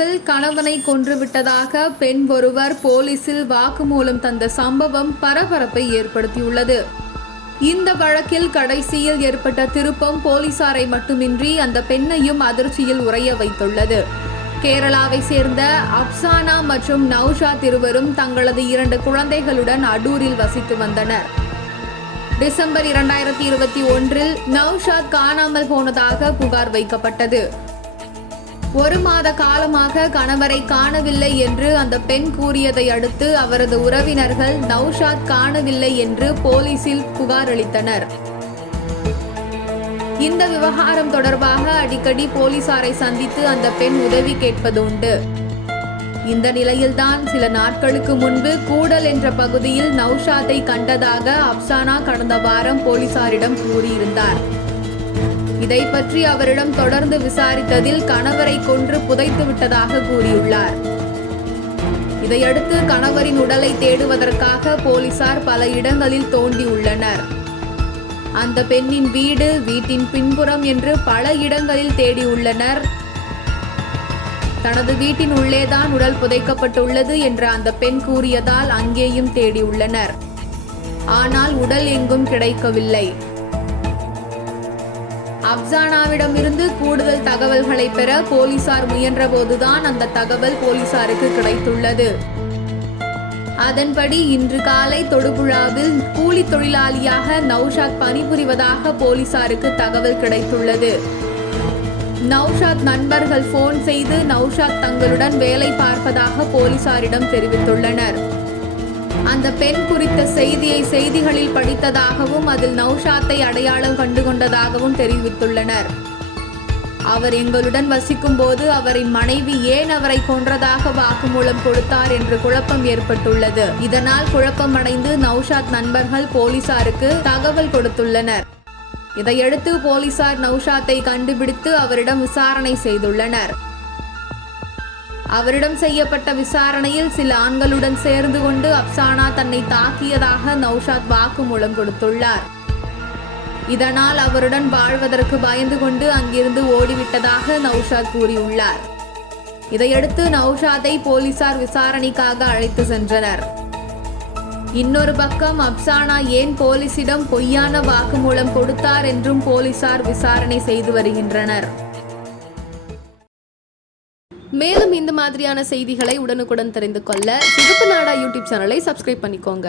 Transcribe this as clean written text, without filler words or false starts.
கனவில் கணவனை கொன்றுவிட்டதாக பெண் ஒருவர் போலீசில் வாக்குமூலம் தந்த சம்பவம் பரபரப்பை ஏற்படுத்தியுள்ளது. இந்த வழக்கில் கடைசியில் ஏற்பட்ட திருப்பம் போலீசாரை மட்டுமின்றி அந்த பெண்ணையும் அதிர்ச்சியில் உறைய வைத்துள்ளது. கேரளாவை சேர்ந்த அப்சானா மற்றும் நௌஷாத் இருவரும் தங்களது 2 குழந்தைகளுடன் அடூரில் வசித்து வந்தனர். டிசம்பர் 2021 நௌஷாத் காணாமல் போனதாக புகார் வைக்கப்பட்டது. 1 மாத காலமாக கணவரை காணவில்லை என்று அந்த பெண் கூறியதை அடுத்து அவரது உறவினர்கள் நௌஷாத் காணவில்லை என்று போலீசில் புகார் அளித்தனர். இந்த விவகாரம் தொடர்பாக அடிக்கடி போலீசாரை சந்தித்து அந்த பெண் உதவி கேட்பதுண்டு. இந்த நிலையில்தான் சில நாட்களுக்கு முன்பு கூடல் என்ற பகுதியில் நௌஷாத்தை கண்டதாக அப்சானா கடந்த வாரம் போலீசாரிடம் கூறியிருந்தார். இதை பற்றி அவரிடம் தொடர்ந்து விசாரித்ததில் கணவரை கொன்று புதைத்து விட்டதாக கூறியுள்ளார். இதையடுத்து கணவரின் உடலை தேடுவதற்காக போலீசார் பல இடங்களில் தோண்டியுள்ளனர். அந்த பெண்ணின் வீடு, வீட்டின் பின்புறம் என்று பல இடங்களில் தேடியுள்ளனர். தனது வீட்டின் உள்ளேதான் உடல் புதைக்கப்பட்டுள்ளது என்ற அந்த பெண் கூறியதால் அங்கேயும் தேடியுள்ளனர். ஆனால் உடல் எங்கும் கிடைக்கவில்லை. அப்சானாவிடம் இருந்து கூடுதல் தகவல்களை பெற போலீசார் முயன்றபோதுதான் அந்த தகவல் போலீசாருக்கு கிடைத்துள்ளது. அதன்படி இன்று காலை தொடுபுழாவில் கூலி தொழிலாளியாக நௌஷாத் பணிபுரிவதாக போலீசாருக்கு தகவல் கிடைத்துள்ளது. நௌஷாத் நண்பர்கள் போன் செய்து நௌஷாத் தங்களுடன் வேலை பார்ப்பதாக போலீசாரிடம் தெரிவித்துள்ளனர். அந்த பெண் குறித்த செய்தியை செய்திகளில் படித்ததாகவும் அதில் நௌஷாத்தை அடையாளம் கண்டுகொண்டதாகவும் தெரிவித்துள்ளனர். அவர் எங்களுடன் வசிக்கும் போது அவரின் மனைவி ஏன் அவரை கொன்றதாக வாக்குமூலம் கொடுத்தார் என்று குழப்பம் ஏற்பட்டுள்ளது. இதனால் குழப்பமடைந்து நௌஷாத் நண்பர்கள் போலீசாருக்கு தகவல் கொடுத்துள்ளனர். இதையடுத்து போலீசார் நௌஷாத்தை கண்டுபிடித்து அவரிடம் விசாரணை செய்துள்ளனர். அவரிடம் செய்யப்பட்ட விசாரணையில் சில ஆண்களுடன் சேர்ந்து கொண்டு அப்சானா தன்னை தாக்கியதாக நௌஷாத் வாக்குமூலம் கொடுத்துள்ளார். இதனால் அவருடன் வாழ்வதற்கு பயந்து கொண்டு அங்கிருந்து ஓடிவிட்டதாக நௌஷாத் கூறியுள்ளார். இதையடுத்து நௌஷாத்தை போலீசார் விசாரணைக்காக அழைத்து சென்றனர். இன்னொரு பக்கம் அப்சானா ஏன் போலீசிடம் பொய்யான வாக்குமூலம் கொடுத்தார் என்றும் போலீசார் விசாரணை செய்து வருகின்றனர். மேலும் இந்த மாதிரியான செய்திகளை உடனுக்குடன் தெரிந்து கொள்ள சிகப்பு நாடா யூடியூப் சேனலை சப்ஸ்கிரைப் பண்ணிக்கோங்க.